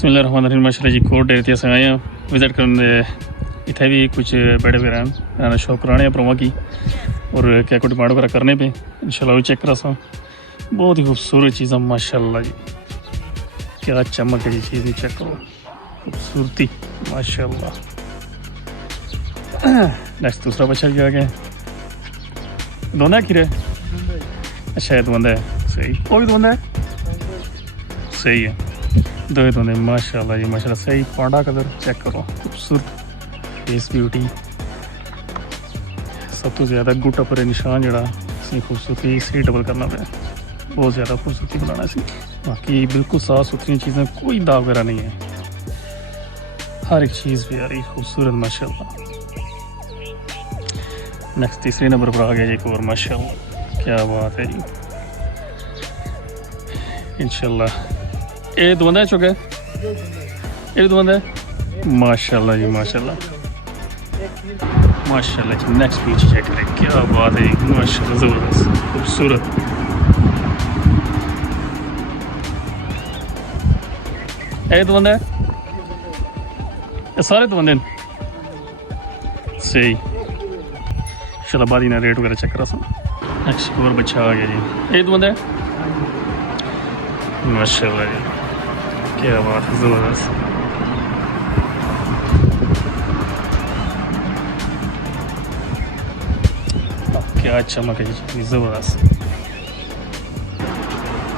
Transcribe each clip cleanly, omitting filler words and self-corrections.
बिस्मिल्लाहिर्रहमानिर्रहीम माशाल्लाह जी coat area से आए हैं विज़िट करने। इतने भी कुछ बड़े वगैरह हैं शॉप पुराने हैं प्रोमा की और क्या को डिमांड वगैरह करने पे इंशाल्लाह वो चेक करा सा। बहुत ही खूबसूरत चीज़ है माशाल्लाह जी, क्या चमक है जी चीज़ भी चेक करो, खूबसूरती माशाल्लाह। नेक्स्ट दूसरा बच्चा भी आ गया, दोनों खीरे अच्छा है, दोनों है सही, वो भी दोनों है सही है, दो ही दोनों माशाल्लाह जी माशाल्लाह सही। पांडा कलर चेक करो, खूबसूरत फेस ब्यूटी, सब तो ज़्यादा गुट अपर निशान जरा खूबसूरती इसी डबल करना पे बहुत ज़्यादा खूबसूरती बनाना सी। बाकी बिल्कुल साफ़ सुथरी चीज़ें, कोई दाग वगैरह नहीं है, हर एक चीज़ भी आ रही खूबसूरत माशाल्लाह। नेक्स्ट तीसरे नंबर पर आ गया जी एक और माशाल्लाह, क्या बात है जी इंशाल्लाह। ये दोनों चुके ये दोनों माशाल्लाह जी माशाल्लाह माशाल्लाह जी। नेक्स्ट पीछे चेक करें, क्या बात है जी माशाल्लाह, ज़बरदस्त खूबसूरत। ये दोनों ये सारे दोनों सही। चलो बाद ही ना रेट वगैरह चेक करा सा। नेक्स्ट और बच्चा आ गया जी, ये दोनों माशाल्लाह जी, क्या बात है ज़बरदस्त। क्या चमक है जी ज़बरदस्त।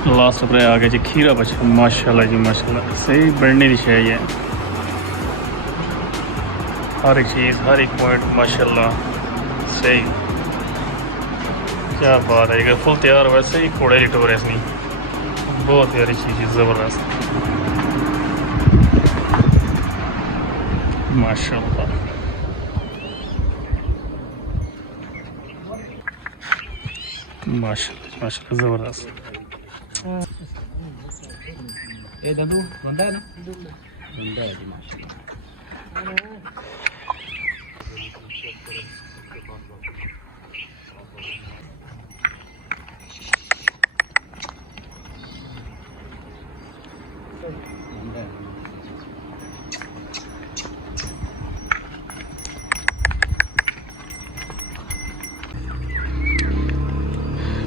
लास्ट पर आ गया जी खीरा बच्चा माशाल्लाह जी माशाल्लाह, सही बढ़ने की शय है, हर एक चीज़ हर एक पॉइंट माशाल्लाह सही। क्या बात है, अगर फुल तैयार वैसे ही घोड़े लिटो रहे इसमें, बहुत प्यारी चीज़ है ज़बरदस्त माशाल्लाह। माशाल्लाह माशाल्लाह ज़बरदस्त। ये दंदू बंदा है ना, बंदा है माशाल्लाह।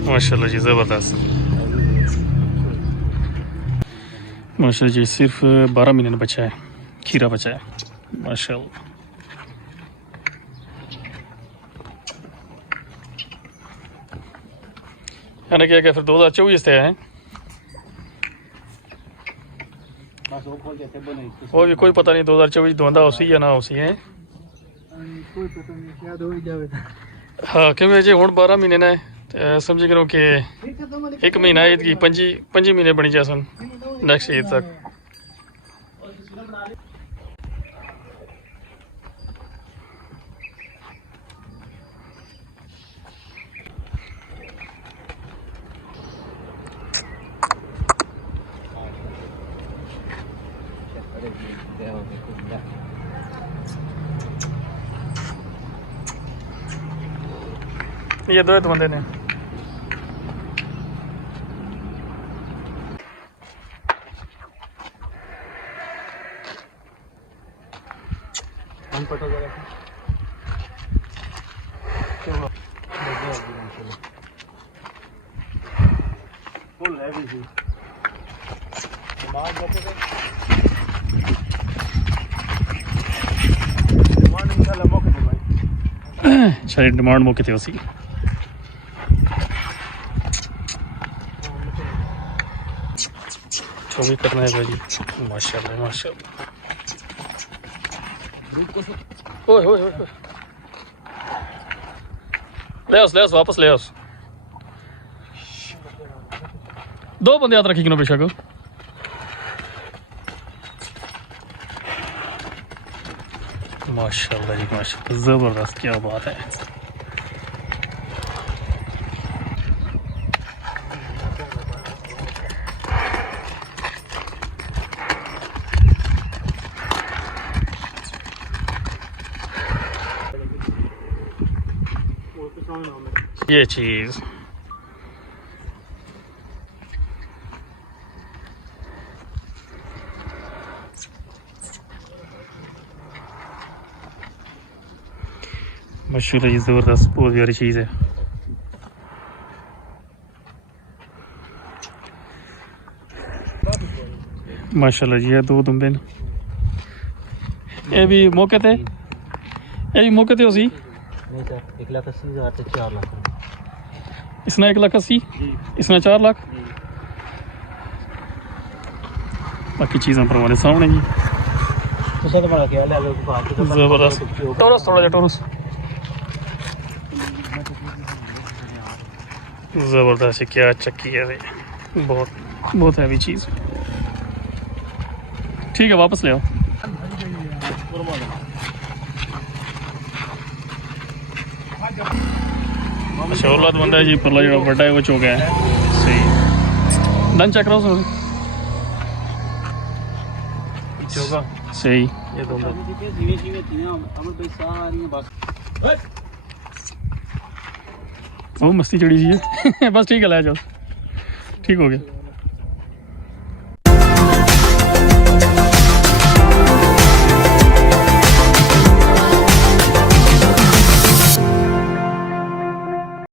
माशाल्लाह जी ज़बरदस्त माशाल्लाह जी। सिर्फ 12 महीने बचा है, खीरा बचा है माशाल्लाह। यानी क्या फिर 2024 से हैं, वो भी कोई पता नहीं 2024 धोंदा उसी या ना उसी है, हाँ क्योंकि जे हूँ 12 महीने ने समझी करो कि एक महीना ईद की पंजी महीने बनी जा सन नेक्स्ट ईद तक। ये दो बंदे ने शायद डिमांड मौके थे उसी। जो भी करना है भाई माशाल्लाह माशाल्लाह। ओए ओए ओए ले वापस ले आओ। दो बंदे याद रखी किनो बेशक माशाल्लाह जी माशाल्लाह ज़बरदस्त, क्या बात है। ये चीज़ मशहूर है जी, ज़बरदस्त, बहुत प्यारी चीज़ है। माशाल्लाह जी, है दो दुम्बे न। ये भी मौके ते, ये भी मौके ते उसी नहीं सर, 1,80,000 से 4 लाख। इसने 1,80,000, इसने 4 लाख। बाकी चीज़ें पर हमारे सामने जी, तो बड़ा क्या है ज़बरदस्त। टोरस थोड़ा जा टोरस, ज़बरदस्त। क्या चक्की है ये, बहुत बहुत हैवी चीज़। ठीक है, वापस ले आओ। अच्छा, औलाद बंदा है जी, परला जो बड़ा है वो चौक है। सही, डन चेक करो सर। सही, ये दोनों वो मस्ती चढ़ी जी है। बस ठीक है, ले जाओ, ठीक हो गया।